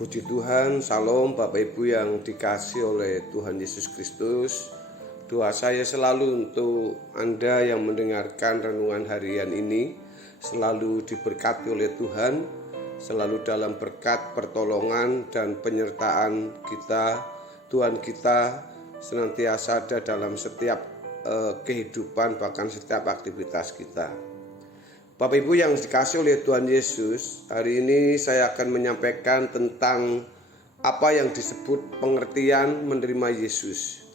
Puji Tuhan, Salam Bapak Ibu yang dikasihi oleh Tuhan Yesus Kristus. Doa saya selalu untuk Anda yang mendengarkan renungan harian ini selalu diberkati oleh Tuhan, selalu dalam berkat, pertolongan, dan penyertaan kita. Tuhan kita senantiasa ada dalam setiap kehidupan, bahkan setiap aktivitas kita. Bapak Ibu yang dikasihi oleh Tuhan Yesus, hari ini saya akan menyampaikan tentang apa yang disebut pengertian menerima Yesus.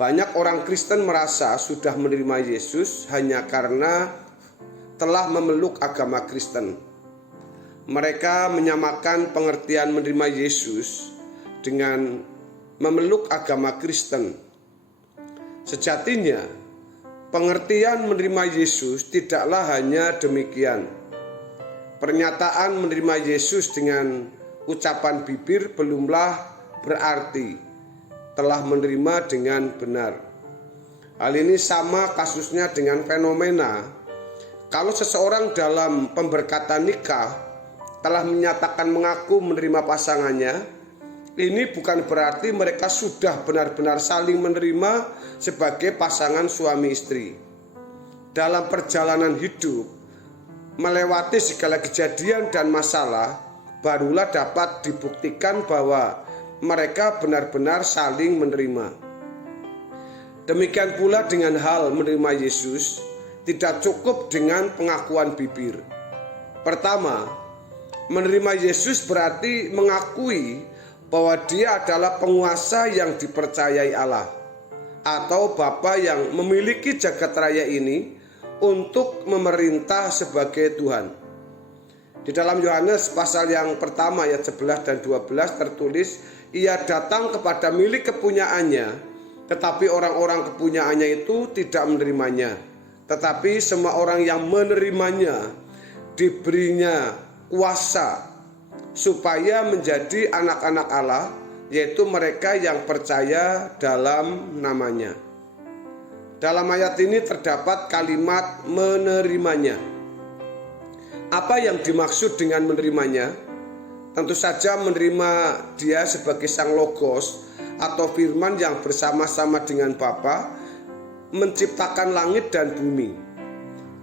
Banyak orang Kristen merasa sudah menerima Yesus hanya karena telah memeluk agama Kristen. Mereka menyamakan pengertian menerima Yesus dengan memeluk agama Kristen. Sejatinya, pengertian menerima Yesus tidaklah hanya demikian. Pernyataan menerima Yesus dengan ucapan bibir belumlah berarti telah menerima dengan benar. Hal ini sama kasusnya dengan fenomena kalau seseorang dalam pemberkatan nikah telah menyatakan mengaku menerima pasangannya, ini bukan berarti mereka sudah benar-benar saling menerima sebagai pasangan suami istri. Dalam perjalanan hidup, melewati segala kejadian dan masalah, barulah dapat dibuktikan bahwa mereka benar-benar saling menerima. Demikian pula dengan hal menerima Yesus, tidak cukup dengan pengakuan bibir. Pertama, menerima Yesus berarti mengakui bahwa dia adalah penguasa yang dipercayai Allah atau Bapa yang memiliki jagat raya ini untuk memerintah sebagai Tuhan. Di dalam Yohanes pasal yang pertama ayat 11 dan 12 tertulis, ia datang kepada milik kepunyaannya, tetapi orang-orang kepunyaannya itu tidak menerimanya. Tetapi semua orang yang menerimanya diberinya kuasa supaya menjadi anak-anak Allah, yaitu mereka yang percaya dalam namanya. Dalam ayat ini terdapat kalimat menerimanya. Apa yang dimaksud dengan menerimanya? Tentu saja menerima dia sebagai sang logos atau firman yang bersama-sama dengan Bapa menciptakan langit dan bumi.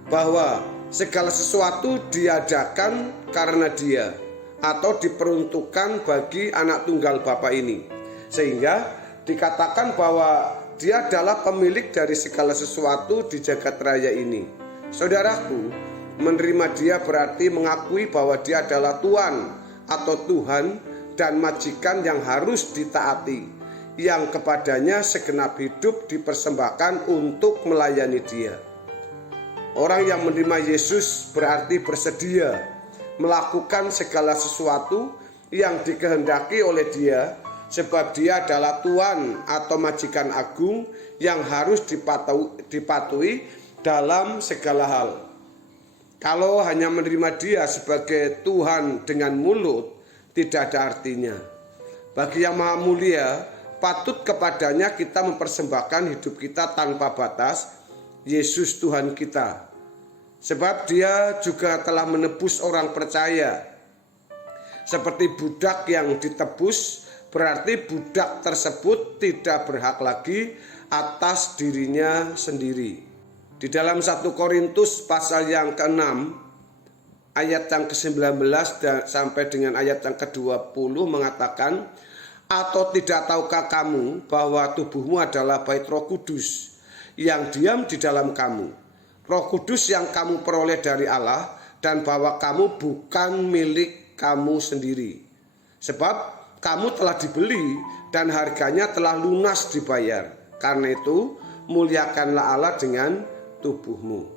Bahwa segala sesuatu diadakan karena dia atau diperuntukkan bagi anak tunggal Bapa ini, sehingga dikatakan bahwa dia adalah pemilik dari segala sesuatu di jagat raya ini. Saudaraku, menerima dia berarti mengakui bahwa dia adalah Tuhan atau Tuhan dan majikan yang harus ditaati, yang kepadanya segenap hidup dipersembahkan untuk melayani dia. Orang yang menerima Yesus berarti bersedia melakukan segala sesuatu yang dikehendaki oleh dia, sebab dia adalah Tuhan atau majikan agung yang harus dipatuhi dalam segala hal. Kalau hanya menerima dia sebagai Tuhan dengan mulut, tidak ada artinya. Bagi yang maha mulia, patut kepadanya kita mempersembahkan hidup kita tanpa batas, Yesus Tuhan kita. Sebab dia juga telah menebus orang percaya. Seperti budak yang ditebus, berarti budak tersebut tidak berhak lagi atas dirinya sendiri. Di dalam 1 Korintus pasal yang ke-6, ayat yang ke-19 sampai dengan ayat yang ke-20 mengatakan, atau tidak tahukah kamu bahwa tubuhmu adalah bait Roh Kudus yang diam di dalam kamu, Roh Kudus yang kamu peroleh dari Allah, dan bahwa kamu bukan milik kamu sendiri. Sebab kamu telah dibeli dan harganya telah lunas dibayar. Karena itu muliakanlah Allah dengan tubuhmu.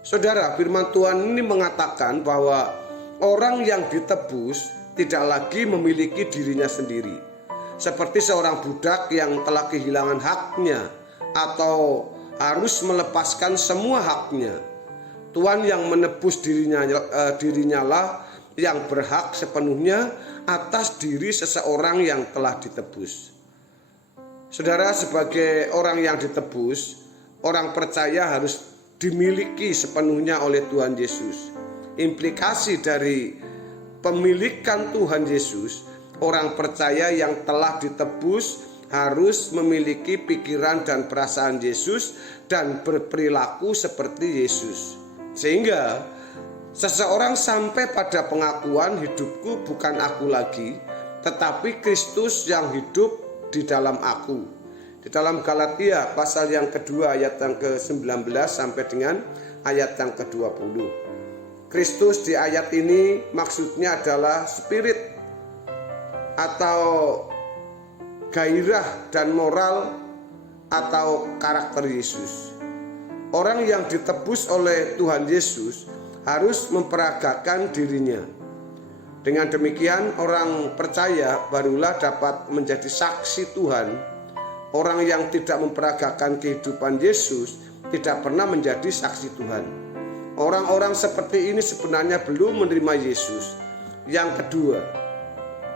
Saudara, firman Tuhan ini mengatakan bahwa orang yang ditebus tidak lagi memiliki dirinya sendiri. Seperti seorang budak yang telah kehilangan haknya atau harus melepaskan semua haknya. Tuhan yang menebus dirinya lah yang berhak sepenuhnya atas diri seseorang yang telah ditebus. Saudara, sebagai orang yang ditebus, orang percaya harus dimiliki sepenuhnya oleh Tuhan Yesus. Implikasi dari pemilikan Tuhan Yesus, orang percaya yang telah ditebus harus memiliki pikiran dan perasaan Yesus dan berperilaku seperti Yesus. Sehingga seseorang sampai pada pengakuan, hidupku bukan aku lagi, tetapi Kristus yang hidup di dalam aku. Di dalam Galatia pasal yang kedua ayat yang ke-19 sampai dengan ayat yang ke-20. Kristus di ayat ini maksudnya adalah spirit atau gairah dan moral atau karakter Yesus. Orang yang ditebus oleh Tuhan Yesus harus memperagakan dirinya. Dengan demikian orang percaya barulah dapat menjadi saksi Tuhan. Orang yang tidak memperagakan kehidupan Yesus tidak pernah menjadi saksi Tuhan. Orang-orang seperti ini sebenarnya belum menerima Yesus. Yang kedua,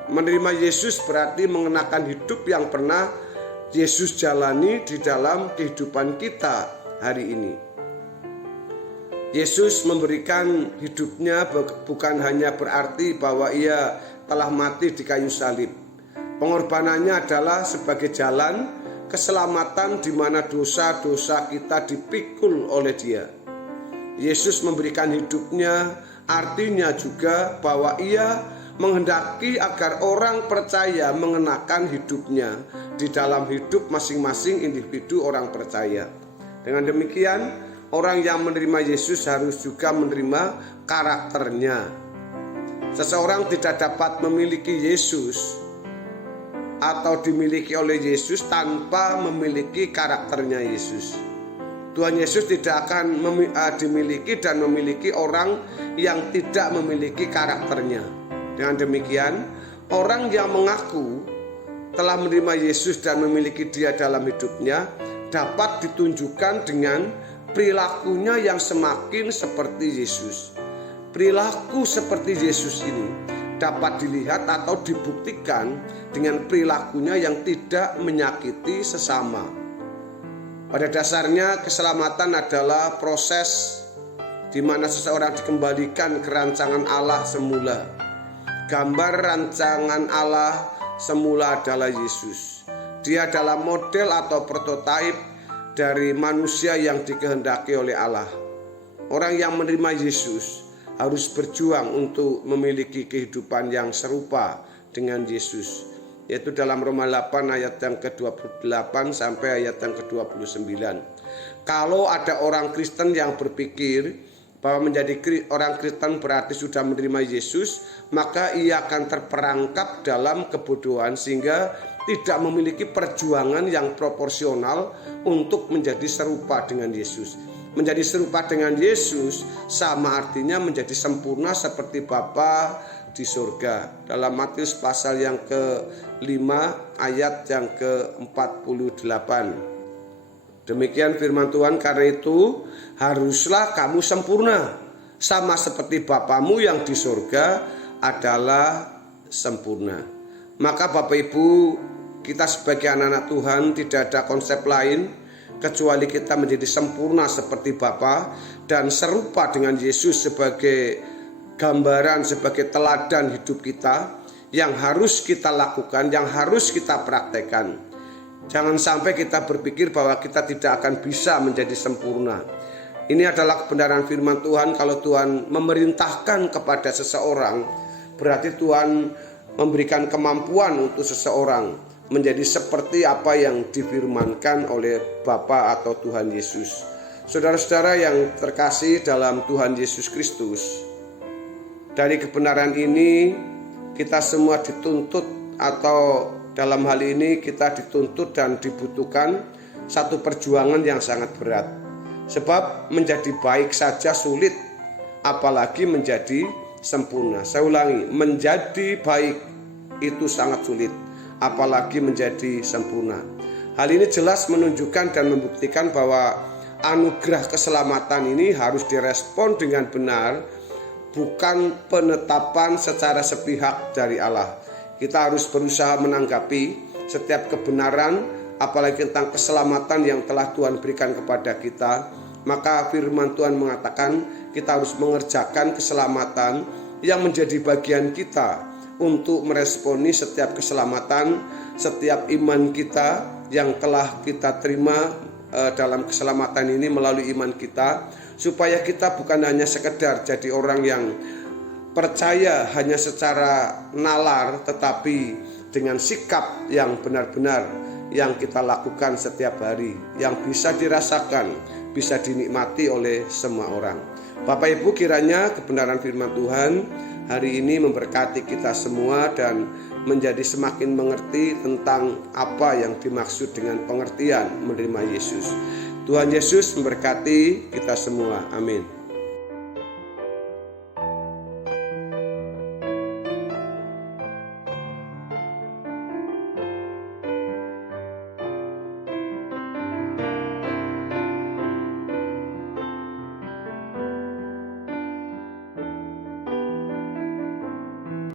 menerima Yesus berarti mengenakan hidup yang pernah Yesus jalani di dalam kehidupan kita hari ini. Yesus memberikan hidupnya bukan hanya berarti bahwa ia telah mati di kayu salib. Pengorbanannya adalah sebagai jalan keselamatan di mana dosa-dosa kita dipikul oleh Dia. Yesus memberikan hidupnya artinya juga bahwa ia menghendaki agar orang percaya mengenakan hidupnya di dalam hidup masing-masing individu orang percaya. Dengan demikian, orang yang menerima Yesus harus juga menerima karakternya. Seseorang tidak dapat memiliki Yesus atau dimiliki oleh Yesus tanpa memiliki karakternya Yesus. Tuhan Yesus tidak akan dimiliki dan memiliki orang yang tidak memiliki karakternya. Dengan demikian, orang yang mengaku telah menerima Yesus dan memiliki Dia dalam hidupnya dapat ditunjukkan dengan perilakunya yang semakin seperti Yesus. Perilaku seperti Yesus ini dapat dilihat atau dibuktikan dengan perilakunya yang tidak menyakiti sesama. Pada dasarnya keselamatan adalah proses di mana seseorang dikembalikan ke rancangan Allah semula. Gambar rancangan Allah semula adalah Yesus. Dia adalah model atau prototipe dari manusia yang dikehendaki oleh Allah. Orang yang menerima Yesus harus berjuang untuk memiliki kehidupan yang serupa dengan Yesus. Yaitu dalam Roma 8 ayat yang ke-28 sampai ayat yang ke-29. Kalau ada orang Kristen yang berpikir bahwa menjadi orang Kristen berarti sudah menerima Yesus, maka ia akan terperangkap dalam kebodohan sehingga tidak memiliki perjuangan yang proporsional untuk menjadi serupa dengan Yesus. Menjadi serupa dengan Yesus sama artinya menjadi sempurna seperti Bapa di surga. Dalam Matius pasal yang ke-5 ayat yang ke-48. Demikian firman Tuhan, karena itu haruslah kamu sempurna sama seperti Bapamu yang di surga adalah sempurna. Maka Bapak Ibu, kita sebagai anak-anak Tuhan tidak ada konsep lain kecuali kita menjadi sempurna seperti Bapa dan serupa dengan Yesus sebagai gambaran, sebagai teladan hidup kita yang harus kita lakukan, yang harus kita praktekkan. Jangan sampai kita berpikir bahwa kita tidak akan bisa menjadi sempurna. Ini adalah kebenaran firman Tuhan. Kalau Tuhan memerintahkan kepada seseorang, berarti Tuhan memberikan kemampuan untuk seseorang menjadi seperti apa yang difirmankan oleh Bapa atau Tuhan Yesus. Saudara-saudara yang terkasih dalam Tuhan Yesus Kristus, dari kebenaran ini kita semua dituntut, atau dalam hal ini kita dituntut dan dibutuhkan satu perjuangan yang sangat berat. Sebab menjadi baik saja sulit, apalagi menjadi sempurna. Saya ulangi, menjadi baik itu sangat sulit, apalagi menjadi sempurna. Hal ini jelas menunjukkan dan membuktikan bahwa anugerah keselamatan ini harus direspon dengan benar, bukan penetapan secara sepihak dari Allah. Kita harus berusaha menanggapi setiap kebenaran, apalagi tentang keselamatan yang telah Tuhan berikan kepada kita. Maka firman Tuhan mengatakan kita harus mengerjakan keselamatan yang menjadi bagian kita untuk meresponi setiap keselamatan, setiap iman kita yang telah kita terima dalam keselamatan ini melalui iman kita, supaya kita bukan hanya sekedar jadi orang yang percaya hanya secara nalar, tetapi dengan sikap yang benar-benar yang kita lakukan setiap hari, yang bisa dirasakan, bisa dinikmati oleh semua orang. Bapak Ibu, kiranya kebenaran firman Tuhan hari ini memberkati kita semua dan menjadi semakin mengerti tentang apa yang dimaksud dengan pengertian menerima Yesus. Tuhan Yesus memberkati kita semua. Amin.